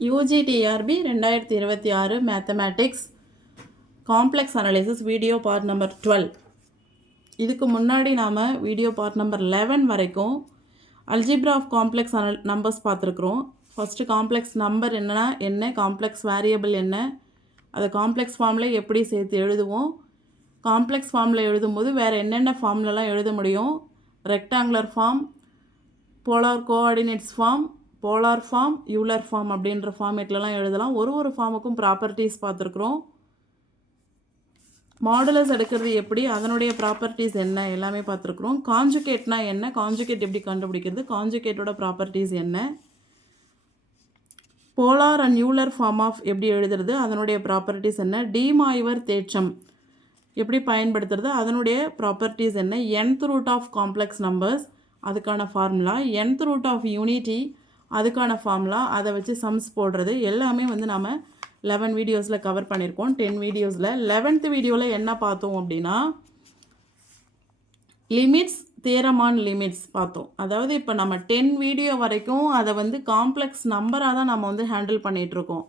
UGTRB ரெண்டாயிரத்தி இருபத்தி ஆறு mathematics complex analysis video part number twelve இதுக்கு முன்னாடி நாம் வீடியோ பார்ட் நம்பர் லெவன் வரைக்கும் அல்ஜிப்ரா ஆஃப் காம்ப்ளெக்ஸ் அனல் நம்பர்ஸ் பார்த்துருக்குறோம். ஃபஸ்ட்டு காம்ப்ளெக்ஸ் நம்பர் என்னன்னா என்ன காம்ப்ளெக்ஸ் வேரியபிள் என்ன அதை காம்ப்ளெக்ஸ் ஃபார்மில் எப்படி சேர்த்து எழுதுவோம். காம்ப்ளெக்ஸ் ஃபார்மில் எழுதும்போது வேறு என்னென்ன ஃபார்ம்லலாம் எழுத முடியும்? Rectangular form polar coordinates form polar form Euler form அப்படின்ற ஃபார்மேட்லலாம் எழுதலாம். ஒரு ஒரு ஃபார்முக்கும் ப்ராப்பர்ட்டிஸ் பார்த்துருக்குறோம். மாடுலஸ் எடுக்கிறது எப்படி? அதனுடைய ப்ராப்பர்ட்டிஸ் என்ன? எல்லாமே பார்த்துருக்குறோம். காஞ்சுகேட்னா என்ன? காஞ்சுகேட் எப்படி கண்டுபிடிக்கிறது? காஞ்சுகேட்டோட ப்ராப்பர்ட்டிஸ் என்ன? Polar and Euler form of எப்படி எழுதுறது? அதனுடைய ப்ராப்பர்ட்டிஸ் என்ன? டிமாய்வர் தேச்சம் எப்படி பயன்படுத்துறது? அதனுடைய ப்ராப்பர்ட்டிஸ் என்ன? Nth root of complex numbers அதுக்கான formula nth root of unity அதுக்கான ஃபார்ம்லாம் அதை வச்சு சம்ஸ் போடுறது. எல்லாமே வந்து நம்ம லெவன் வீடியோஸில் கவர் பண்ணியிருக்கோம் டென் வீடியோஸில் லெவன்த்து வீடியோவில் என்ன பார்த்தோம் அப்படின்னா லிமிட்ஸ் தேரமான் லிமிட்ஸ் பார்த்தோம். அதாவது இப்போ நம்ம டென் வீடியோ வரைக்கும் அதை வந்து காம்ப்ளெக்ஸ் நம்பராக தான் நம்ம வந்து ஹேண்டில் பண்ணிகிட்ருக்கோம்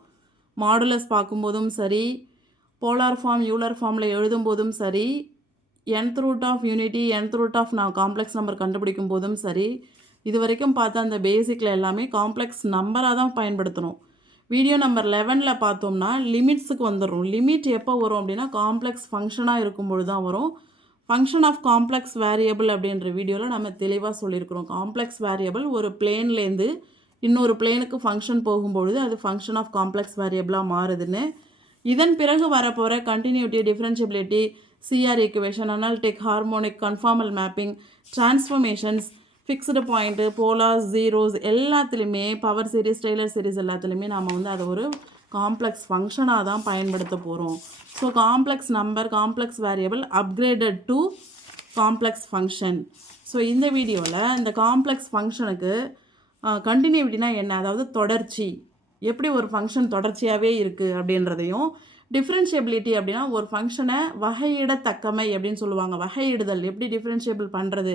மாடுலஸ் பார்க்கும்போதும் சரி போலார் ஃபார்ம் யூலர் ஃபார்மில் எழுதும்போதும் சரி nth root of unity nth root of நான் காம்ப்ளெக்ஸ் நம்பர் கண்டுபிடிக்கும் போதும் சரி இது வரைக்கும் பார்த்த அந்த பேசிக்கில் எல்லாமே காம்ப்ளெக்ஸ் நம்பராக தான் பயன்படுத்தணும். வீடியோ நம்பர் லெவனில் பார்த்தோம்னா லிமிட்ஸுக்கு வந்துடும் லிமிட் எப்போ வரும் அப்படின்னா காம்ப்ளெக்ஸ் ஃபங்க்ஷனாக இருக்கும்பொழுது தான் வரும். ஃபங்க்ஷன் ஆஃப் காம்ப்ளெக்ஸ் வேரியபிள் அப்படின்ற வீடியோவில் நம்ம தெளிவாக சொல்லியிருக்கிறோம். காம்ப்ளெக்ஸ் வேரியபிள் ஒரு பிளேன்லேருந்து இன்னொரு பிளேனுக்கு ஃபங்க்ஷன் போகும்பொழுது அது ஃபங்க்ஷன் ஆஃப் காம்ப்ளெக்ஸ் வேரியபிளாக மாறுதுன்னு. இதன் பிறகு வரப்போகிற continuity differentiability CR equation analytic harmonic conformal mapping transformations fixed point poles zeros எல்லாத்துலேயுமே பவர் சீரீஸ் டெய்லர் சீரிஸ் எல்லாத்துலேயுமே நாம் வந்து அதை ஒரு காம்ப்ளெக்ஸ் ஃபங்க்ஷனாக தான் பயன்படுத்த போகிறோம் so complex number complex variable upgraded to complex function so இந்த வீடியோவில் இந்த காம்ப்ளெக்ஸ் ஃபங்க்ஷனுக்கு கண்டினியூட்டினா என்ன? அதாவது தொடர்ச்சி. எப்படி ஒரு ஃபங்க்ஷன் தொடர்ச்சியாகவே இருக்குது அப்படின்றதையும் டிஃப்ரென்ஷியபிலிட்டி அப்படின்னா ஒரு ஃபங்க்ஷனை வகையிடத்தக்கமை அப்படின்னு சொல்லுவாங்க. வகையிடுதல் எப்படி டிஃப்ரென்ஷியபிள் பண்ணுறது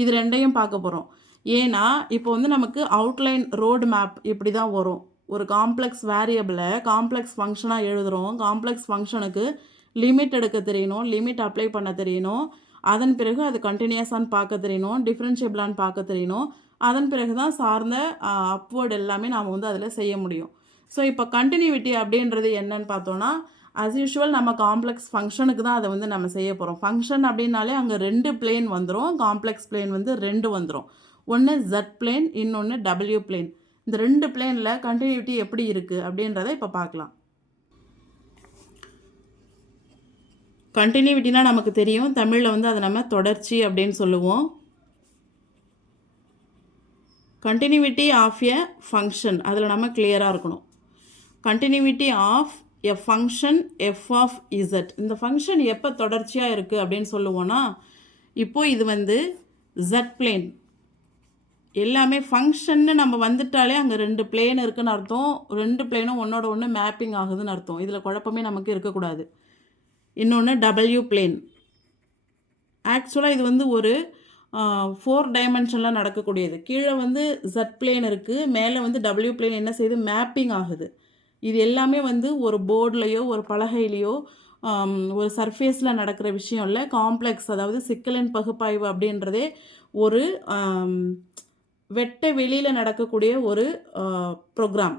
இது ரெண்டையும் பார்க்க போகிறோம் ஏன்னா இப்போ வந்து நமக்கு அவுட்லைன் ரோடு மேப் இப்படி தான் வரும். ஒரு காம்ப்ளெக்ஸ் வேரியபிளை காம்ப்ளெக்ஸ் ஃபங்க்ஷனாக எழுதுகிறோம் காம்ப்ளெக்ஸ் ஃபங்க்ஷனுக்கு லிமிட் எடுக்க தெரியணும். லிமிட் அப்ளை பண்ண தெரியணும். அதன் பிறகு அது கண்டினியூஸான்னு பார்க்க தெரியணும். டிஃப்ரென்ஷியபிளான்னு பார்க்க தெரியணும். அதன் பிறகு தான் சார்ந்த அப்வேர்டு எல்லாமே நாம் வந்து அதில் செய்ய முடியும். ஸோ இப்போ கண்டினியூட்டி அப்படின்றது என்னன்னு பார்த்தோன்னா அஸ் யூஷுவல் நம்ம காம்ப்ளெக்ஸ் ஃபங்க்ஷனுக்கு தான் அதை வந்து நம்ம செய்ய போகிறோம் ஃபங்க்ஷன் அப்படின்னாலே அங்கே ரெண்டு பிளேன் வந்துடும் காம்ப்ளெக்ஸ் பிளேன் வந்து ரெண்டு வந்துடும் ஒன்று ஜட் பிளேன் இன்னொன்று டபிள்யூ பிளேன் இந்த ரெண்டு பிளேனில் கண்டினியூட்டி எப்படி இருக்குது அப்படின்றத இப்போ பார்க்கலாம். கண்டினியூட்டினா நமக்கு தெரியும். தமிழில் வந்து அதை நம்ம தொடர்ச்சி அப்படின்னு சொல்லுவோம். கண்டினியூட்டி ஆஃப் எ ஃபங்க்ஷன் அதில் நம்ம கிளியராக இருக்கணும். Continuity of a function F of Z இந்த ஃபங்க்ஷன் எப்போ தொடர்ச்சியாக இருக்குது அப்படின்னு சொல்லுவோன்னா இப்போது இது வந்து ஜட் பிளேன் எல்லாமே ஃபங்க்ஷன்னு நம்ம வந்துட்டாலே அங்கே ரெண்டு பிளேன் இருக்குதுன்னு அர்த்தம். ரெண்டு பிளேனும் ஒன்றோட ஒன்று மேப்பிங் ஆகுதுன்னு அர்த்தம். இதில் குழப்பமே நமக்கு இருக்கக்கூடாது. இன்னொன்று டபிள்யூ பிளேன் ஆக்சுவலாக இது வந்து ஒரு ஃபோர் டைமென்ஷனில் நடக்கக்கூடியது. கீழே வந்து ஜட் பிளேன் இருக்குது மேலே வந்து டபிள்யூ பிளேன் என்ன செய்யுது? மேப்பிங் ஆகுது. இது எல்லாமே வந்து ஒரு போர்ட்லேயோ ஒரு பலகையிலையோ ஒரு சர்ஃபேஸில் நடக்கிற விஷயம் இல்லை. காம்ப்ளெக்ஸ் அதாவது சிக்கலின் பகுப்பாய்வு அப்படின்றதே ஒரு வெட்ட வெளியில் நடக்கக்கூடிய ஒரு ப்ரோக்ராம்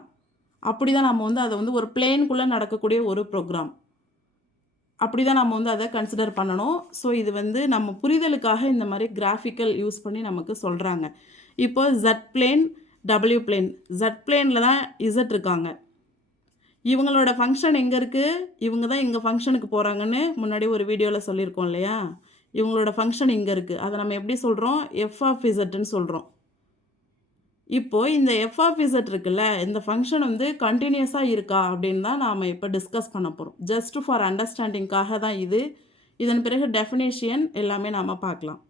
அப்படி தான் நம்ம வந்து அதை வந்து ஒரு பிளேனுக்குள்ளே நடக்கக்கூடிய ஒரு ப்ரோக்ராம் அப்படி தான் நம்ம வந்து அதை கன்சிடர் பண்ணணும். ஸோ இது வந்து நம்ம புரிதலுக்காக இந்த மாதிரி கிராஃபிக்கல் யூஸ் பண்ணி நமக்கு சொல்கிறாங்க இப்போ Z plane W plane Z பிளேனில் தான் இசட் இருக்காங்க. இவங்களோட ஃபங்க்ஷன் எங்கே இருக்குது இவங்க தான் எங்கள் ஃபங்க்ஷனுக்கு போகிறாங்கன்னு முன்னாடி ஒரு வீடியோவில் சொல்லியிருக்கோம் இல்லையா? இவங்களோட ஃபங்க்ஷன் இங்கே இருக்குது அதை நம்ம எப்படி சொல்கிறோம் எஃப் ஆஃப் இசட்டுன்னு சொல்கிறோம் இப்போது இந்த எஃப் ஆஃப் இசட் இருக்குல்ல இந்த ஃபங்க்ஷன் வந்து கண்டினியூஸாக இருக்கா அப்படின்னு தான் நாம் இப்போ டிஸ்கஸ் பண்ண போகிறோம் ஜஸ்ட் ஃபார் அண்டர்ஸ்டாண்டிங்காக தான் இது. இதன் பிறகு டெஃபினேஷன் எல்லாமே நாம் பார்க்கலாம்.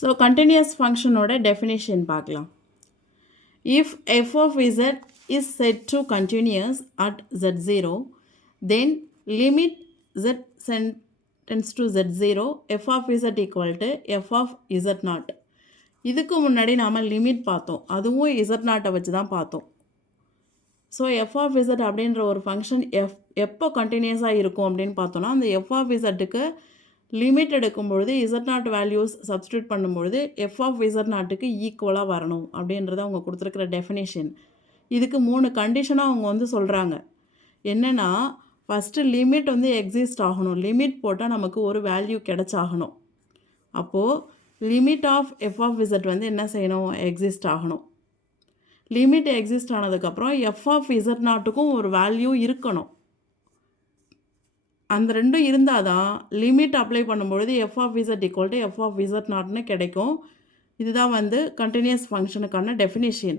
ஸோ கண்டினியூஸ் ஃபங்க்ஷனோட டெஃபினேஷன் பார்க்கலாம். If F of Z is said to continuous at z0 then limit z tends to z0 f of z equal to f of z0 இதுக்கு முன்னாடி நாம் லிமிட் பார்த்தோம். அதுவும் இசட் நாட்டை வச்சு தான் பார்த்தோம். So so F of Z அப்படின்ற ஒரு ஃபங்க்ஷன் எஃப் எப்போ கண்டினியூஸாக இருக்கும் அப்படின்னு பார்த்தோன்னா அந்த எஃப் ஆஃப் இசட்டுக்கு லிமிட் எடுக்கும் பொழுது இசட் நாட் வேல்யூஸ் சப்ஸ்டியூட் பண்ணும்பொழுது எஃப் ஆஃப் இசட் நாட்டுக்கு ஈக்குவலாக வரணும் அப்படின்றத அவங்க கொடுத்துருக்குற டெஃபினேஷன் இதுக்கு மூணு கண்டிஷனாக அவங்க வந்து சொல்கிறாங்க என்னென்னா ஃபஸ்ட்டு லிமிட் வந்து எக்ஸிஸ்ட் ஆகணும். லிமிட் போட்டால் நமக்கு ஒரு வேல்யூ கிடச்சாகணும். அப்போது limit of F of Z வந்து என்ன செய்யணும்? எக்ஸிஸ்ட் ஆகணும். லிமிட் எக்ஸிஸ்ட் ஆனதுக்கப்புறம் எஃப் ஆஃப் இசட் நாட்டுக்கும் ஒரு வேல்யூ இருக்கணும். அந்த ரெண்டும் இருந்தால் தான் லிமிட் அப்ளை பண்ணும்பொழுது F of Z equal to F of Z நாட்னு கிடைக்கும். இதுதான் வந்து கண்டினியூஸ் ஃபங்க்ஷனுக்கான டெஃபினேஷன்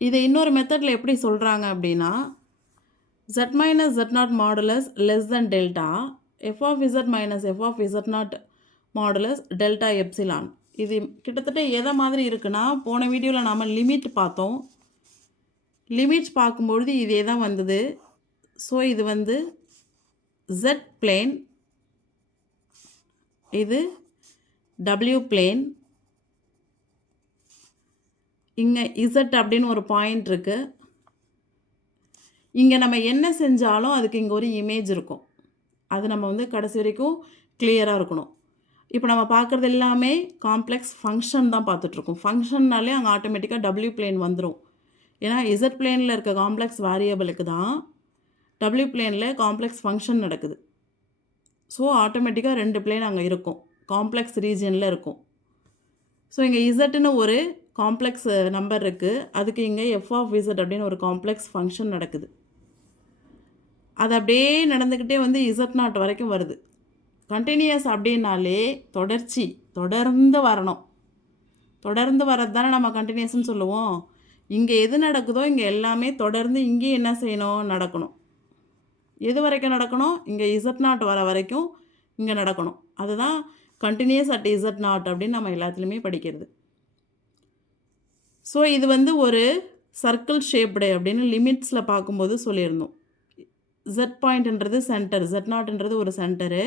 இதை இன்னொரு மெத்தடில் எப்படி சொல்கிறாங்க அப்படின்னா Z minus Z naught modulus less than delta F of Z minus F of Z naught modulus delta epsilon இது கிட்டத்தட்ட எதை மாதிரி இருக்குன்னா போன வீடியோவில் நாம் லிமிட் பார்த்தோம். லிமிட் பார்க்கும்பொழுது இதே தான் வந்தது. ஸோ இது வந்து ஜெட் பிளேன் இது டபிள்யூ பிளேன் இங்கே இசட் அப்படின்னு ஒரு பாயிண்ட் இருக்குது இங்கே நம்ம என்ன செஞ்சாலும் அதுக்கு இங்கே ஒரு இமேஜ் இருக்கும். அது நம்ம வந்து கடைசி வரைக்கும் கிளியராக இருக்கணும். இப்போ நம்ம பார்க்குறது எல்லாமே காம்ப்ளெக்ஸ் ஃபங்க்ஷன் தான் பார்த்துட்ருக்கோம். ஃபங்க்ஷன்னாலே அங்கே ஆட்டோமேட்டிக்காக டபிள்யூ பிளேன் வந்துடும் ஏன்னா இசட் பிளேனில் இருக்க காம்ப்ளெக்ஸ் வேரியபிளுக்கு தான் டபிள்யூ பிளேனில் காம்ப்ளெக்ஸ் ஃபங்க்ஷன் நடக்குது. ஸோ ஆட்டோமேட்டிக்காக ரெண்டு பிளேன் அங்கே இருக்கும். காம்ப்ளெக்ஸ் ரீஜியனில் இருக்கும். ஸோ இங்கே இசட்டுன்னு ஒரு காம்ப்ளெக்ஸ் நம்பர் இருக்குது அதுக்கு இங்கே எஃப் ஆஃப் இசட் அப்படின்னு ஒரு காம்ப்ளெக்ஸ் ஃபங்க்ஷன் நடக்குது. அது அப்படியே நடந்துக்கிட்டே வந்து இசட் நாட் வரைக்கும் வருது. கண்டினியூஸ் அப்படின்னாலே தொடர்ச்சி தொடர்ந்து வரணும். தொடர்ந்து வர்றது தானே நம்ம கண்டினியூஸ்னு சொல்லுவோம். இங்கே எது நடக்குதோ இங்கே எல்லாமே தொடர்ந்து இங்கேயும் என்ன செய்யணும்? நடக்கணும். எது வரைக்கும் நடக்கணும்? இங்கே இசட் நாட் வர வரைக்கும் இங்கே நடக்கணும். அதுதான் கண்டினியூஸ் அட் இசட் நாட் அப்படின்னு நம்ம எல்லாத்துலேயுமே படிக்கிறது. ஸோ இது வந்து ஒரு சர்க்கிள் ஷேப்டு அப்படின்னு லிமிட்ஸில் பார்க்கும்போது சொல்லியிருந்தோம். ஜெட் பாயிண்ட்ன்றது சென்டர் ஜெட் நாட்ன்றது ஒரு சென்டரு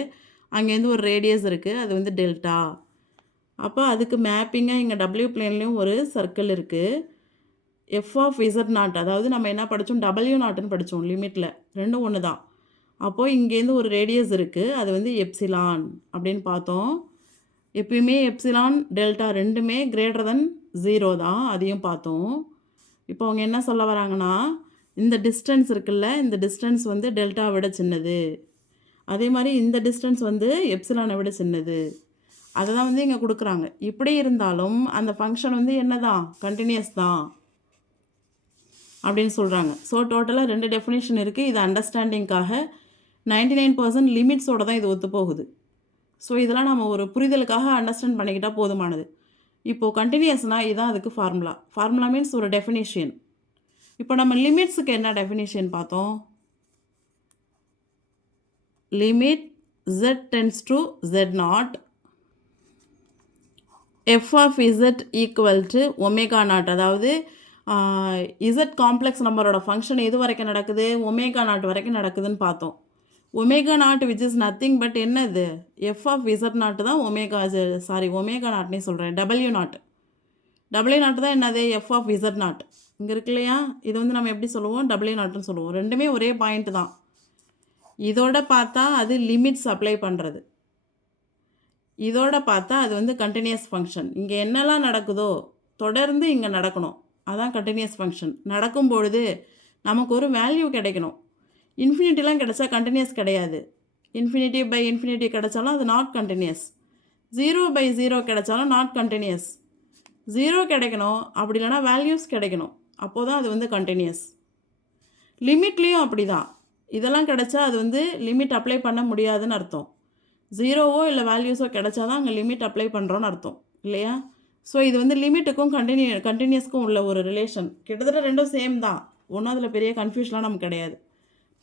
அங்கேருந்து ஒரு ரேடியஸ் இருக்குது அது வந்து டெல்டா அப்போ அதுக்கு மேப்பிங்காக இங்கே டபிள்யூ பிளேன்லேயும் ஒரு சர்க்கிள் இருக்குது எஃப் ஆஃப் இசட் நாட் அதாவது நம்ம என்ன படித்தோம் டபிள்யூ நாட்டுன்னு படித்தோம் லிமிட்டில் ரெண்டும் ஒன்று தான் அப்போது இங்கேருந்து ஒரு ரேடியஸ் இருக்குது அது வந்து எப்சிலான் அப்படின்னு பார்த்தோம். எப்பயுமே எப்சிலான் டெல்டா ரெண்டுமே கிரேட்டர் தென் ஜீரோ தான் அதையும் பார்த்தோம். இப்போ அவங்க என்ன சொல்ல வராங்கன்னா இந்த டிஸ்டன்ஸ் இருக்குல்ல இந்த டிஸ்டன்ஸ் வந்து டெல்டா விட சின்னது. அதே மாதிரி இந்த டிஸ்டன்ஸ் வந்து எப்சிலானை விட சின்னது. அதை தான் வந்து இங்கே கொடுக்குறாங்க. இப்படி இருந்தாலும் அந்த ஃபங்க்ஷன் வந்து என்ன தான் கண்டினியூஸ் தான் அப்படின்னு சொல்கிறாங்க ஸோ டோட்டலாக ரெண்டு டெஃபினேஷன் இருக்குது இது அண்டர்ஸ்டாண்டிங்காக நைன்டி நைன் பர்சன்ட் லிமிட்ஸோடு தான் இது ஒத்து போகுது ஸோ இதெல்லாம் நம்ம ஒரு புரிதலுக்காக அண்டர்ஸ்டாண்ட் பண்ணிக்கிட்டால் போதுமானது. இப்போது கண்டினியூஸ்னால் இதுதான் அதுக்கு ஃபார்முலா ஃபார்முலா மீன்ஸ் ஒரு டெஃபினேஷன் இப்போ நம்ம லிமிட்ஸுக்கு என்ன டெஃபினேஷன் பார்த்தோம்? Limit z tends to z naught F of Z equal to omega naught அதாவது இசட் காம்ப்ளெக்ஸ் நம்பரோட ஃபங்க்ஷன் எது வரைக்கும் நடக்குது? ஒமேகா நாட் வரைக்கும் நடக்குதுன்னு பார்த்தோம். Omega naught which is nothing but என்னது? எஃப் ஆஃப் விசட் நாட்டு தான் ஒமேகா சாரி ஒமேகா நாட்னே சொல்கிறேன் டபிள்யூ நாட் டபிள்யூ நாட்டு தான் என்னது? எஃப் ஆஃப் விசட் நாட் இங்கே இருக்கு இல்லையா? இது வந்து நம்ம எப்படி சொல்லுவோம்? டபிள்யூ நாட்டுன்னு சொல்லுவோம். ரெண்டுமே ஒரே பாயிண்ட் தான். இதோட பார்த்தா அது லிமிட்ஸ் அப்ளை பண்ணுறது இதோட பார்த்தா அது வந்து கண்டினியூஸ் ஃபங்க்ஷன் இங்கே என்னெல்லாம் நடக்குதோ தொடர்ந்து இங்கே நடக்கணும். அதான் கண்டினியூஸ் ஃபங்க்ஷன் நடக்கும் பொழுது நமக்கு ஒரு வேல்யூ கிடைக்கணும். இன்ஃபினிட்டிலாம் கிடைச்சா கண்டினியூஸ் கிடையாது. இன்ஃபினிட்டி பை இன்ஃபினிட்டி கிடைச்சாலும் அது not continuous zero by zero கிடைச்சாலும் நாட் கண்டினியூஸ் ஜீரோ கிடைக்கணும் அப்படி இல்லைனா வேல்யூஸ் கிடைக்கணும். அப்போது தான் அது வந்து கண்டினியூஸ் லிமிட்லேயும் அப்படி தான் இதெல்லாம் கிடைச்சா அது வந்து லிமிட் அப்ளை பண்ண முடியாதுன்னு அர்த்தம். ஜீரோவோ இல்லை வேல்யூஸோ கிடைச்சா தான் அங்கே லிமிட் அப்ளை பண்ணுறோன்னு அர்த்தம். இல்லையா? ஸோ இது வந்து லிமிட்டுக்கும் கண்டினியூ கண்டினியூஸ்க்கும் உள்ள ஒரு ரிலேஷன் கிட்டத்தட்ட ரெண்டும் சேம் தான். ஒன்றும் அதில் பெரிய கன்ஃபியூஷன்லாம் நமக்கு கிடையாது.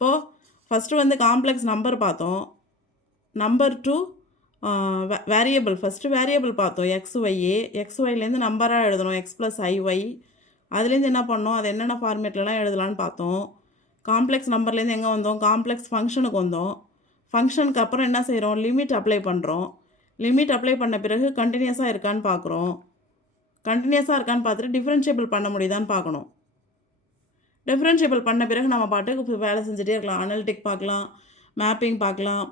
இப்போது ஃபஸ்ட்டு வந்து காம்ப்ளெக்ஸ் நம்பர் பார்த்தோம். Number two variable first variable பார்த்தோம். எக்ஸ் ஒய்ஏ எக்ஸ் ஒய்லேருந்து நம்பராக எழுதணும். எக்ஸ் ப்ளஸ் ஐ ஒய் அதுலேருந்து என்ன பண்ணோம்? அது என்னென்ன ஃபார்மேட்லலாம் எழுதலான்னு பார்த்தோம். காம்ப்ளெக்ஸ் நம்பர்லேருந்து எங்கே வந்தோம்? காம்ப்ளெக்ஸ் ஃபங்க்ஷனுக்கு வந்தோம். ஃபங்க்ஷனுக்கு அப்புறம் என்ன செய்கிறோம் லிமிட் அப்ளை பண்ணுறோம் லிமிட் அப்ளை பண்ண பிறகு கண்டினியூஸாக இருக்கான்னு பார்க்குறோம். கண்டினியூஸாக இருக்கான்னு பார்த்துட்டு டிஃப்ரென்ஷியபிள் பண்ண முடியுதான்னு பார்க்கணும். டிஃப்ரென்ஷியபிள் பண்ண பிறகு நம்ம பாட்டுக்கு வேலை செஞ்சுட்டே இருக்கலாம். அனலிட்டிக் பார்க்கலாம் மேப்பிங் பார்க்கலாம்.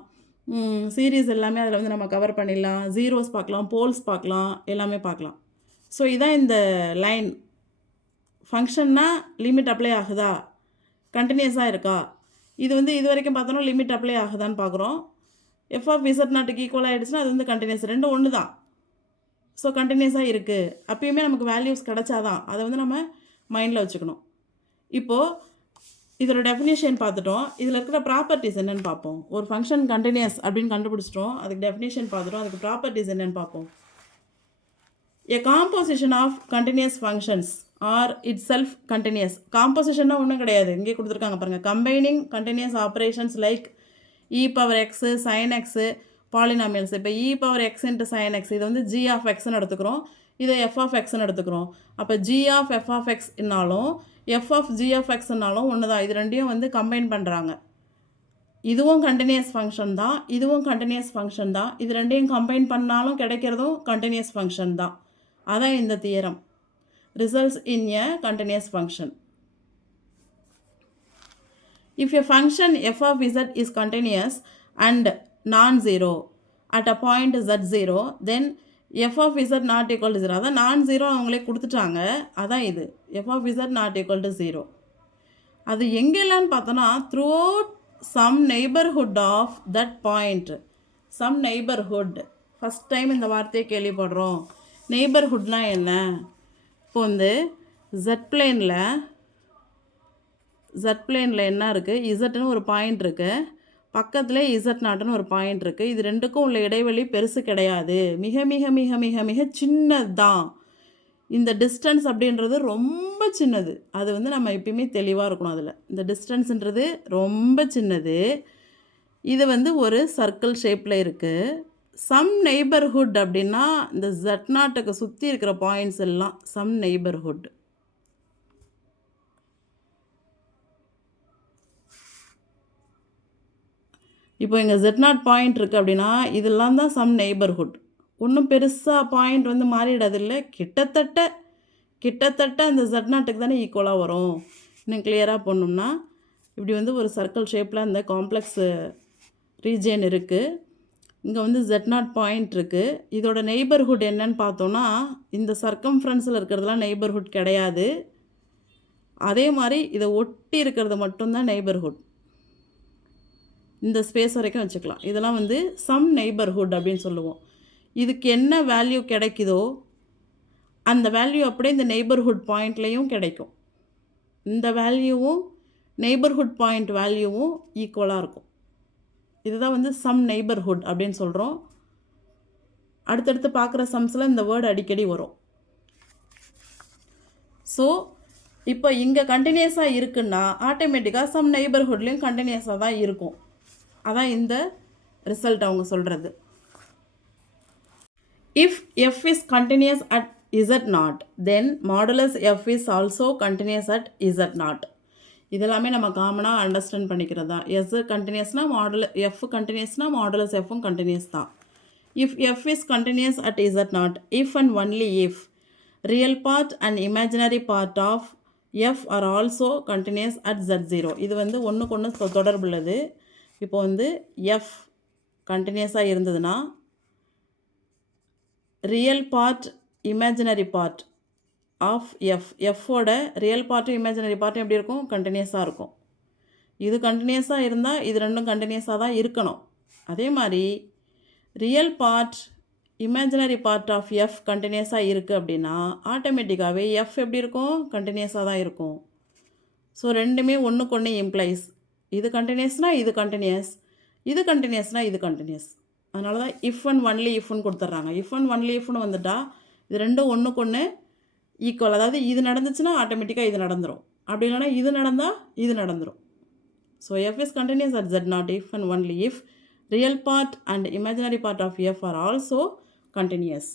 சீரீஸ் எல்லாமே அதில் வந்து நம்ம கவர் பண்ணிடலாம். ஜீரோஸ் பார்க்கலாம் போல்ஸ் பார்க்கலாம் எல்லாமே பார்க்கலாம். ஸோ இதான் இந்த லைன் ஃபங்க்ஷன்னா லிமிட் அப்ளை ஆகுதா? கண்டினியூஸாக இருக்கா? இது வந்து இது வரைக்கும் பார்த்தோன்னா லிமிட் அப்ளை ஆகுதான்னு பார்க்குறோம். எஃப் ஆஃப் விசட் நாட்டுக்கு ஈக்குவல் ஆகிடுச்சுன்னா அது வந்து கண்டினியூஸ் ரெண்டும் ஒன்று தான் ஸோ கண்டினியூஸாக இருக்குது அப்பயுமே நமக்கு வேல்யூஸ் கிடச்சாதான். அதை வந்து நம்ம மைண்டில் வச்சுக்கணும். இப்போது இதோட டெஃபினேஷன் பார்த்துட்டோம். இதில் இருக்கிற ப்ராப்பர்ட்டிஸ் என்னென்னு பார்ப்போம். ஒரு ஃபங்க்ஷன் கண்டினியூஸ் அப்படின்னு கண்டுபிடிச்சிட்டோம். அதுக்கு டெஃபினேஷன் பார்த்துட்டோம். அதுக்கு ப்ராப்பர்ட்டிஸ் என்னென்னு பார்ப்போம். A composition of continuous functions are itself continuous காம்போசிஷன்னா ஒன்றும் கிடையாது. இங்கே கொடுத்துருக்காங்க பாருங்கள் combining continuous operations like E power X sine X polynomials இப்போ E power X into sine X இது வந்து ஜி ஆஃப் எக்ஸ்னு எடுத்துக்கிறோம். இதை எஃப் ஆஃப் எக்ஸ்னு எடுத்துக்கிறோம். அப்போ ஜி ஆஃப் எஃப் ஆஃப் எக்ஸ்னாலும் எஃப் ஆஃப் ஜி ஆஃப் எக்ஸ்னாலும் ஒன்று தான் இது ரெண்டையும் வந்து கம்பைன் பண்ணுறாங்க இதுவும் கண்டினியூஸ் ஃபங்க்ஷன் தான். இதுவும் கண்டினியூஸ் ஃபங்க்ஷன் தான். இது ரெண்டையும் கம்பைன் பண்ணாலும் கிடைக்கிறதும் கண்டினியூஸ் ஃபங்க்ஷன் தான். அதான் இந்த theorem results in a continuous function if a function F of Z is continuous and non zero at a point Z zero then F of Z not equal to zero அதான் non zero அவங்களே கொடுத்துட்டாங்க. அதான் இது. F of Z not equal to zero அது எங்கெல்லாம்னு பார்த்தோன்னா through some neighbourhood of that point some neighbourhood first time இந்த வார்த்தையை கேள்விப்படுறோம். நெய்பர்ஹுட்னால் என்ன? இப்போ வந்து ஜெட் பிளேனில் ஜெட் பிளேனில் என்ன இருக்குது இசட்னு ஒரு பாயிண்ட் இருக்குது பக்கத்தில் இசட் நாட்டுன்னு ஒரு பாயிண்ட் இருக்குது இது ரெண்டுக்கும் உள்ள இடைவெளி பெருசு கிடையாது. மிக மிக மிக மிக மிக சின்னது தான் இந்த டிஸ்டன்ஸ் அப்படின்றது ரொம்ப சின்னது. அது வந்து நம்ம எப்பயுமே தெளிவாக இருக்கணும் அதில். இந்த டிஸ்டன்ஸுன்றது ரொம்ப சின்னது. இது வந்து ஒரு சர்க்கிள் ஷேப்பில் இருக்குது சம் நெய்பர்ஹுட் அப்படின்னா இந்த ஜட் நாட்டுக்கு சுற்றி இருக்கிற பாயிண்ட்ஸ் எல்லாம் சம் நெய்பர்ஹுட் இப்போ இங்கே ஜெட் நாட் பாயிண்ட் இருக்குது அப்படின்னா இதெல்லாம் தான் சம் நெய்பர்ஹுட் ஒன்றும் பெருசாக பாயிண்ட் வந்து மாறிடாதில்ல. கிட்டத்தட்ட கிட்டத்தட்ட அந்த ஜெட் நாட்டுக்கு தானே ஈக்குவலாக வரும். இன்னும் கிளியராக பண்ணோம்னா இப்படி வந்து ஒரு சர்க்கிள் ஷேப்பில் அந்த காம்ப்ளெக்ஸ் ரீஜியன் இருக்குது இங்கே வந்து ஜெட் நாட் பாயிண்ட் இருக்குது இதோட நெய்பர்ஹுட் என்னன்னு பார்த்தோன்னா இந்த சர்க்கம்ஃபரன்ஸில் இருக்கிறதுலாம் நெய்பர்ஹுட் கிடையாது. அதே மாதிரி இதை ஒட்டி இருக்கிறது மட்டும்தான் நெய்பர்ஹுட் இந்த ஸ்பேஸ் வரைக்கும் வச்சுக்கலாம். இதெல்லாம் வந்து சம் நெய்பர்ஹுட் அப்படின்னு சொல்லுவோம். இதுக்கு என்ன வேல்யூ கிடைக்குதோ அந்த வேல்யூ அப்படியே இந்த நெய்பர்ஹுட் பாயிண்ட்லேயும் கிடைக்கும். இந்த வேல்யூவும் நெய்பர்ஹுட் பாயிண்ட் வேல்யூவும் ஈக்குவலாக இருக்கும். இதுதான் வந்து சம் நெய்பர்ஹுட் அப்படின்னு சொல்கிறோம் அடுத்தடுத்து பார்க்குற சம்ஸில் இந்த வேர்டு அடிக்கடி வரும். ஸோ இப்போ இங்கே கண்டினியூஸாக இருக்குன்னா ஆட்டோமேட்டிக்காக சம் நெய்பர்ஹுட்லேயும் கண்டினியூஸாக தான் இருக்கும். அதான் இந்த ரிசல்ட் அவங்க சொல்கிறது if F is continuous at Z naught then modulus F is also continuous at Z naught இதெல்லாமே நம்ம காமனாக அண்டர்ஸ்டாண்ட் பண்ணிக்கிறது? தான் எஸ் கண்டினியூஸ்னால் மாடல் எஃப் கண்டினியூஸ்னால் மாடலஸ் எஃப்பும் கண்டினியூஸ் தான். If F is continuous at Z naught if and only if real part and imaginary part of F are also continuous at Z zero இது வந்து ஒன்றுக்கு ஒன்று தொடர்புள்ளது. இப்போ வந்து எஃப் கண்டினியூஸாக இருந்ததுன்னா real part imaginary part of F எஃப்போட real பார்ட்டும் imaginary பார்ட்டும் எப்படி இருக்கும்? கண்டினியூஸாக இருக்கும். இது கண்டினியூஸாக இருந்தால் இது ரெண்டும் கண்டினியூஸாக தான் இருக்கணும். அதே மாதிரி real part imaginary part of F கண்டினியூஸாக இருக்குது அப்படின்னா ஆட்டோமேட்டிக்காகவே எஃப் எப்படி இருக்கும்? கண்டினியூஸாக தான் இருக்கும். ஸோ ரெண்டுமே ஒன்றுக்கு ஒன்று இம்ப்ளைஸ் இது கண்டினியூஸ்னால் இது கண்டினியூஸ் இது கண்டினியூஸ்னால் இது கண்டினியூஸ் அதனால தான் இஃப் அண்ட் ஒன்லி இஃப்னு கொடுத்துட்றாங்க. இஃப் அண்ட் ஒன்லி இஃப்னு வந்துட்டா இது ரெண்டும் ஒன்றுக்கு ஒன்று ஈக்குவல் அதாவது இது நடந்துச்சுன்னா ஆட்டோமேட்டிக்காக இது நடந்துடும் அப்படி இல்லைனா இது நடந்தால் இது நடந்துடும் so F is continuous at Z naught if and only if real part and imaginary part of F are also continuous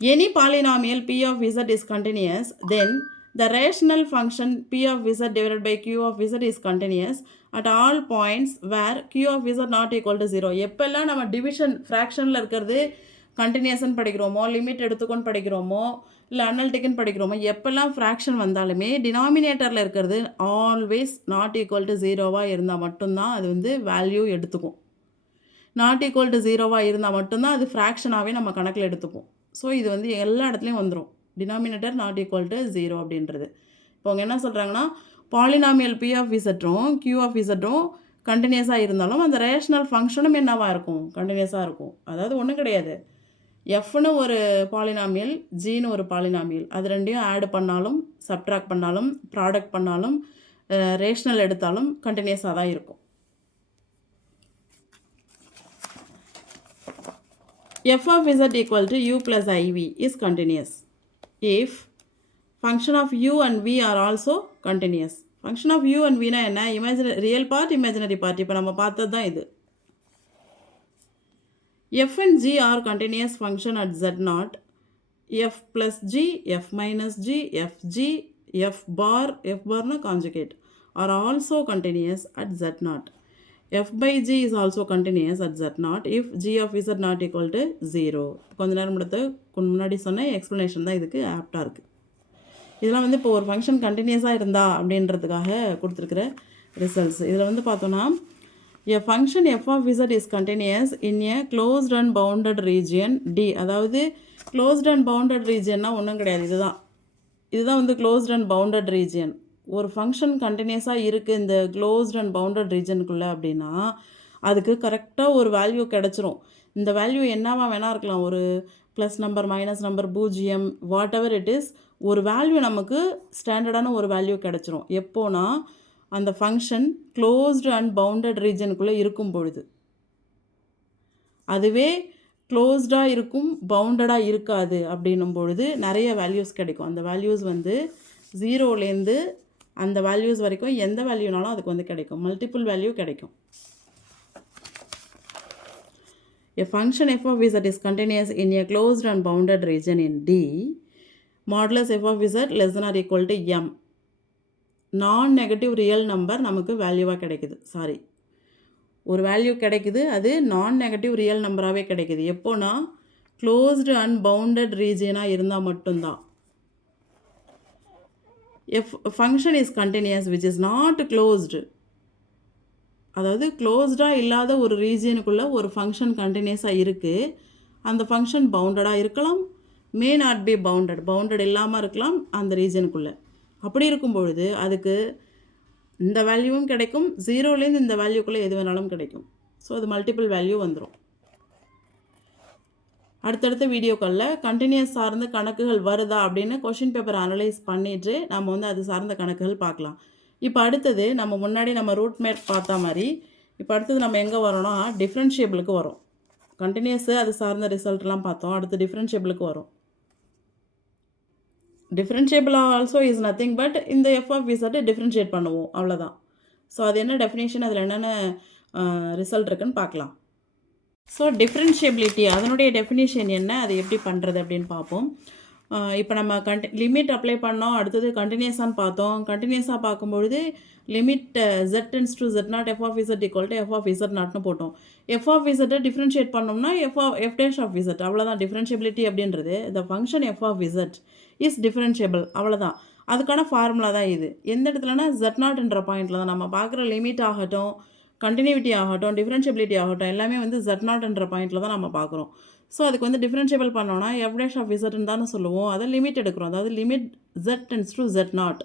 any polynomial P of Z is continuous then the rational function p of z divided by q of z is continuous at all points where q of z not equal to 0. எப்பெல்லாம் நம்ம division ஃப்ராக்ஷனில் இருக்கிறது continuation படிக்கிறோமோ limit எடுத்துக்கொண்டு படிக்கிறோமோ இல்லை அனல்டிக்குன்னு படிக்கிறோமோ எப்போல்லாம் fraction வந்தாலுமே டினாமினேட்டரில் இருக்கிறது always not equal to ஜீரோவாக இருந்தால் மட்டும்தான் அது வந்து வேல்யூ எடுத்துக்கும். நாட் ஈக்குவல் டு ஜீரோவாக இருந்தால் மட்டும்தான் அது ஃப்ராக்ஷனாகவே நம்ம கணக்கில் எடுத்துப்போம் ஸோ இது வந்து எல்லா இடத்துலையும் வந்துடும் denominator not equal to zero அப்படின்றது. இப்போ அவங்க என்ன சொல்கிறாங்கன்னா பாலினாமியல் பி ஆஃப் இசட்டும் கியூ ஆஃப் இசட்டும் கண்டினியூஸாக இருந்தாலும் அந்த ரேஷனல் ஃபங்க்ஷனும் என்னவாக இருக்கும்? கண்டினியூஸாக இருக்கும். அதாவது ஒன்றும் கிடையாது. எஃப்னு ஒரு பாலினாமியல் ஜீனு ஒரு பாலினாமியல் அது ரெண்டையும் ஆட் பண்ணாலும் சப்ட்ராக்ட் பண்ணாலும் ப்ராடக்ட் பண்ணாலும் ரேஷனல் எடுத்தாலும் கண்டினியூஸாக தான் இருக்கும். F of Z equal to U plus I V is continuous if function of u and v are also continuous function of u and v னா என்ன imaginary real part imaginary part இப்போ நம்ம பார்த்தது தான் இது f and g are continuous function at z naught f plus g f minus g f g f bar f bar na conjugate are also continuous at z naught f by g is also continuous at z naught. If g of z not equal to 0 கொஞ்ச நேரம் கொடுத்து முன்னாடி சொன்ன explanation தான் இதுக்கு ஆப்டாக இருக்குது இதெல்லாம் வந்து இப்போ ஒரு ஃபங்க்ஷன் கண்டினியூஸாக இருந்தா அப்படின்றதுக்காக கொடுத்துருக்குற ரிசல்ட்ஸ் இதில் வந்து பார்த்தோன்னா a function F of Z is continuous in a closed and bounded region D அதாவது க்ளோஸ்ட் அண்ட் பவுண்டட் ரீஜியன்னா ஒன்றும் கிடையாது. இதுதான். இதுதான் வந்து க்ளோஸ்ட் அண்ட் பவுண்டட் ரீஜியன் ஒரு ஃபங்க்ஷன் கண்டினியூஸாக இருக்குது இந்த க்ளோஸ்ட் அண்ட் பவுண்டட் ரீஜனுக்குள்ளே அப்படின்னா அதுக்கு கரெக்டாக ஒரு வேல்யூ கிடச்சிரும். இந்த வேல்யூ என்னவா வேணால் இருக்கலாம். ஒரு ப்ளஸ் நம்பர் மைனஸ் நம்பர் பூஜ்ஜியம் வாட் எவர் இட் இஸ் ஒரு வேல்யூ நமக்கு ஸ்டாண்டர்டான ஒரு வேல்யூ கிடச்சிரும். எப்போனா அந்த ஃபங்க்ஷன் க்ளோஸ்டு அண்ட் பவுண்டட் ரீஜனுக்குள்ளே இருக்கும் பொழுது. அதுவே க்ளோஸ்டாக இருக்கும் பவுண்டடாக இருக்காது அப்படின்னும் பொழுது நிறைய வேல்யூஸ் கிடைக்கும். அந்த வேல்யூஸ் வந்து ஜீரோலேருந்து அந்த வேல்யூஸ் வரைக்கும் எந்த வேல்யூனாலும் அதுக்கு வந்து கிடைக்கும். மல்டிப்புள் வேல்யூ கிடைக்கும். A function f of z is continuous in a closed and bounded region in D. Modulus f of z less than or equal to m. Non negative real number நமக்கு வேல்யூவாக கிடைக்குது. Sorry ஒரு value கிடைக்குது அது நான் negative real நம்பராகவே கிடைக்குது. எப்போனா closed and bounded ரீஜியனாக இருந்தால் மட்டும்தான். F function is continuous which is not closed அதாவது க்ளோஸ்டாக இல்லாத ஒரு ரீஜியனுக்குள்ளே ஒரு ஃபங்க்ஷன் கண்டினியூஸாக இருக்குது அந்த ஃபங்க்ஷன் பவுண்டடாக இருக்கலாம். May not be bounded bounded இல்லாமல் இருக்கலாம் அந்த ரீஜனுக்குள்ளே அப்படி இருக்கும் பொழுது அதுக்கு இந்த வேல்யூவும் கிடைக்கும். ஜீரோலேருந்து இந்த வேல்யூக்குள்ளே எது வேணாலும் கிடைக்கும். ஸோ அது மல்டிபிள் வேல்யூ வந்துடும் அடுத்தடுத்த வீடியோக்களில் கண்டினியூஸ் சார்ந்த கணக்குகள் வருதா அப்படின்னு கொஷின் பேப்பர் அனலைஸ் பண்ணிவிட்டு நம்ம வந்து அது சார்ந்த கணக்குகள் பார்க்கலாம். இப்போ அடுத்தது நம்ம முன்னாடி நம்ம ரூட் மேட் பார்த்தா மாதிரி இப்போ அடுத்தது நம்ம எங்கே வரோம்னா டிஃப்ரென்ஷியபிளுக்கு வரும். கண்டினியூஸு அது சார்ந்த ரிசல்ட்லாம் பார்த்தோம். அடுத்து டிஃப்ரென்ஷியபிளுக்கு வரும். Differentiable also is nothing but இந்த எஃப் ஆஃப் இசட்டை டிஃப்ரென்ஷியேட் பண்ணுவோம். அவ்வளோதான் ஸோ அது என்ன டெஃபினேஷன் அதில் என்னென்ன ரிசல்ட் இருக்குன்னு பார்க்கலாம். ஸோ டிஃப்ரென்ஷியபிலிட்டி அதனுடைய டெஃபினேஷன் என்ன? அது எப்படி பண்ணுறது அப்படின்னு பார்ப்போம். இப்போ நம்ம கண்டி லிமிட் அப்ளை பண்ணோம். அடுத்தது கண்டினியூஸான்னு பார்த்தோம். கண்டினியூஸாக பார்க்கும்பொழுது limit Z tends to Z naught F of Z equal to F of Z நாட்னு போட்டோம். எஃப் ஆஃப் இசட்டை டிஃப்ரென்ஷியேட் பண்ணோம்னா F of F dash of Z அவ்வளோதான் டிஃப்ரென்ஷியபிலிட்டி அப்படின்றது. The function F of Z is differentiable அவ்வளோதான் அதுக்கான formula தான் இது. எந்த இடத்துலனா ஜெட் நாட்ன்ற பாயிண்டில் தான் நம்ம பார்க்குற லிமிட் ஆகட்டும் கண்டினியூட்டி ஆகட்டும் டிஃப்ரென்ஷியபிலிட்டி ஆகட்டும் எல்லாமே வந்து ஜெட் நாட்ன்ற பாயிண்டில் தான் நம்ம பார்க்குறோம். ஸோ அதுக்கு வந்து டிஃப்ரென்ஷியபிள் பண்ணோன்னா எஃப் ஆஃப் இசட்னு தானே சொல்லுவோம். அதை லிமிட் எடுக்கிறோம். அதாவது limit Z tends to Z naught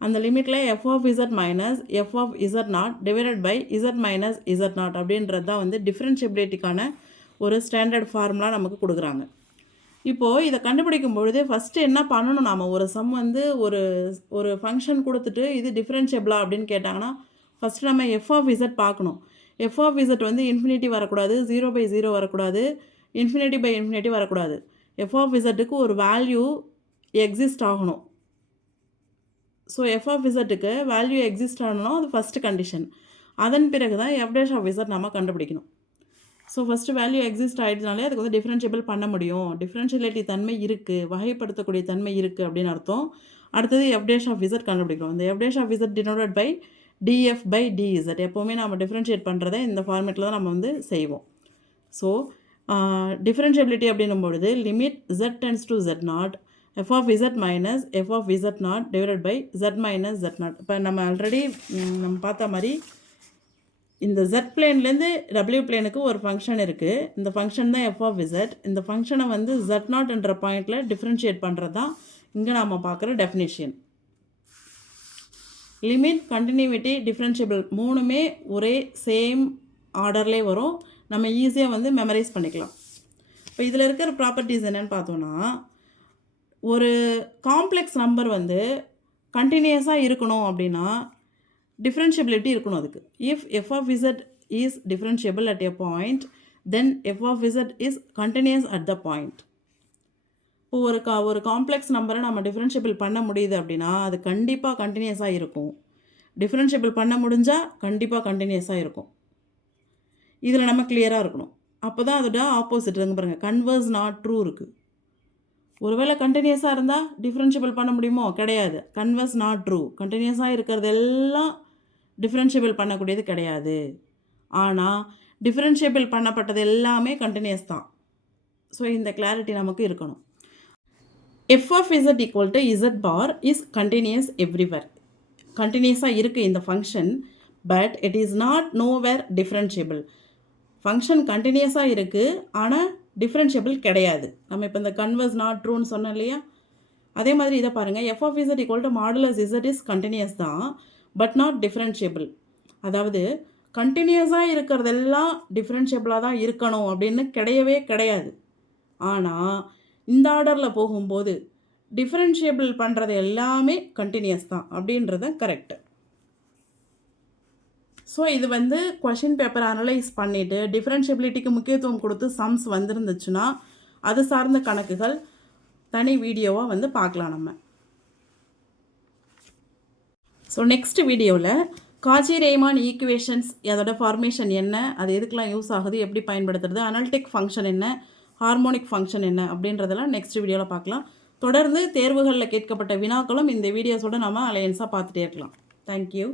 அந்த லிமிட்டில் F of Z minus F of Z naught divided by Z minus Z naught அப்படின்றது தான் வந்து டிஃப்ரென்ஷியபிலிட்டிக்கான ஒரு ஸ்டாண்டர்ட் ஃபார்முலா நமக்கு கொடுக்குறாங்க. இப்போது இதை கண்டுபிடிக்கும் பொழுது ஃபஸ்ட்டு என்ன பண்ணணும் நாம்? ஒரு சம் வந்து ஒரு ஒரு ஃபங்க்ஷன் கொடுத்துட்டு இது டிஃப்ரென்ஷியபிளா அப்படின்னு கேட்டாங்கன்னா ஃபஸ்ட்டு நம்ம எஃப் ஆஃப் இசட் பார்க்கணும். எஃப் ஆஃப் இசட் வந்து இன்ஃபினிட்டி வரக்கூடாது ஜீரோ பை ஜீரோ வரக்கூடாது இன்ஃபினிட்டி பை இன்ஃபினிட்டி வரக்கூடாது. எஃப் ஆஃப் இசட்டுக்கு ஒரு வேல்யூ எக்ஸிஸ்ட் ஆகணும். ஸோ எஃப் ஆஃப் இசட்டுக்கு வேல்யூ எக்ஸிஸ்ட் ஆகணும் அது ஃபஸ்ட்டு கண்டிஷன் அதன் பிறகு தான் எஃப் டேஷ் ஆஃப் இசட் நம்ம கண்டுபிடிக்கணும். ஸோ ஃபஸ்ட்டு வேல்யூ எக்ஸிஸ்ட் ஆகிடுச்சுனாலே அதுக்கு வந்து டிஃப்ரென்ஷியபிள் பண்ண முடியும். டிஃப்ரென்ஷியலிட்டி தன்மை இருக்குது வகைப்படுத்தக்கூடிய தன்மை இருக்குது அப்படின்னு அர்த்தம். அடுத்தது எஃப் டேஷ் ஆஃப் விசட் கண்டுபிடிக்கிறோம் இந்த F dash of Z denoted by D F by D Z எப்போவுமே நம்ம டிஃப்ரென்ஷியேட் பண்ணுறதை இந்த ஃபார்மேட்டில் தான் நம்ம வந்து செய்வோம். ஸோ டிஃப்ரென்ஷியபிலிட்டி அப்படின்னும் பொழுது limit Z tends to Z naught F of Z minus F of Z naught divide by Z minus Z naught இப்போ நம்ம ஆல்ரெடி நம்ம பார்த்த மாதிரி இந்த ஜெட் பிளேன்லேருந்து டபிள்யூ பிளேனுக்கு ஒரு ஃபங்க்ஷன் இருக்குது இந்த ஃபங்க்ஷன் தான் எஃப் ஆஃப் இசட் இந்த ஃபங்க்ஷனை வந்து ஜெட் நாட்ன்ற பாயிண்டில் டிஃப்ரென்ஷியேட் பண்ணுறது தான் இங்கே நாம் பார்க்குற டெஃபினிஷன் லிமிட் கண்டினியூட்டி டிஃப்ரென்ஷியபிள் மூணுமே ஒரே சேம் ஆர்டர்லேயே வரும். நம்ம ஈஸியாக வந்து மெமரைஸ் பண்ணிக்கலாம். இப்போ இதில் இருக்கிற ப்ராப்பர்ட்டிஸ் என்னென்னு பார்த்தோன்னா ஒரு காம்ப்ளெக்ஸ் நம்பர் வந்து கண்டினியூஸாக இருக்கணும் அப்படின்னா டிஃப்ரென்ஷியபிலிட்டி இருக்கணும் அதுக்கு. If F of Z is differentiable at a point then F of Z is continuous at the point இப்போ ஒரு கா ஒரு காம்ப்ளெக்ஸ் நம்பரை நம்ம டிஃப்ரென்ஷியபிள் பண்ண முடியுது அப்படின்னா அது கண்டிப்பாக கண்டினியூஸாக இருக்கும். டிஃப்ரென்ஷியபிள் பண்ண முடிஞ்சால் கண்டிப்பாக கண்டினியூஸாக இருக்கும். இதில் நம்ம கிளியராக இருக்கணும். அப்போ தான் அதோட ஆப்போசிட் இருக்கு பாருங்கள் கன்வர்ஸ் நாட் ட்ரூ இருக்குது ஒருவேளை கண்டினியூஸாக இருந்தால் டிஃப்ரென்ஷியபிள் பண்ண முடியுமோ? கிடையாது. கன்வர்ஸ் நாட் ட்ரூ கண்டினியூஸாக இருக்கிறது எல்லாம் டிஃப்ரென்ஷியபிள் பண்ணக்கூடியது கிடையாது. ஆனால் டிஃப்ரென்ஷியபிள் பண்ணப்பட்டது எல்லாமே கண்டினியூஸ் தான். ஸோ இந்த கிளாரிட்டி நமக்கு இருக்கணும். F of Z equal to Z bar is continuous everywhere கண்டினியூஸாக இருக்குது இந்த function but it is not nowhere differentiable function கண்டினியூஸாக இருக்குது ஆனால் டிஃப்ரென்ஷியபிள் கிடையாது. நம்ம இப்போ இந்த கன்வர்ஸ் நாட் ட்ரூன்னு சொன்னோம் இல்லையா? அதே மாதிரி இதை பாருங்கள் F of Z equal to modulus Z is continuous தான் பட் நாட் டிஃப்ரென்ஷியபிள் அதாவது கண்டினியூஸாக இருக்கிறதெல்லாம் டிஃப்ரென்ஷியபிளாக தான் இருக்கணும் அப்படின்னு கிடையவே கிடையாது. ஆனால் இந்த ஆர்டரில் போகும்போது டிஃப்ரென்ஷியபிள் பண்ணுறது எல்லாமே கண்டினியூஸ் தான் அப்படின்றத கரெக்டு ஸோ இது வந்து கொஷின் பேப்பர் அனலைஸ் பண்ணிவிட்டு டிஃப்ரென்ஷியபிலிட்டிக்கு முக்கியத்துவம் கொடுத்து சம்ஸ் வந்திருந்துச்சுன்னா அது சார்ந்த கணக்குகள் தனி வீடியோவாக வந்து பார்க்கலாம் நம்ம. ஸோ நெக்ஸ்ட் வீடியோவில் காஜி ரேமான் ஈக்குவேஷன்ஸ் அதோட ஃபார்மேஷன் என்ன அது எதுக்கெலாம் யூஸ் ஆகுது எப்படி பயன்படுத்துறது அனல்டிக் ஃபங்க்ஷன் என்ன ஹார்மோனிக் ஃபங்க்ஷன் என்ன அப்படின்றதெல்லாம் நெக்ஸ்ட் வீடியோவில் பார்க்கலாம். தொடர்ந்து தேர்வுகளில் கேட்கப்பட்ட வினாக்களும் இந்த வீடியோஸோடு நம்ம அலையன்ஸாக பார்த்துட்டே இருக்கலாம். தேங்க்யூ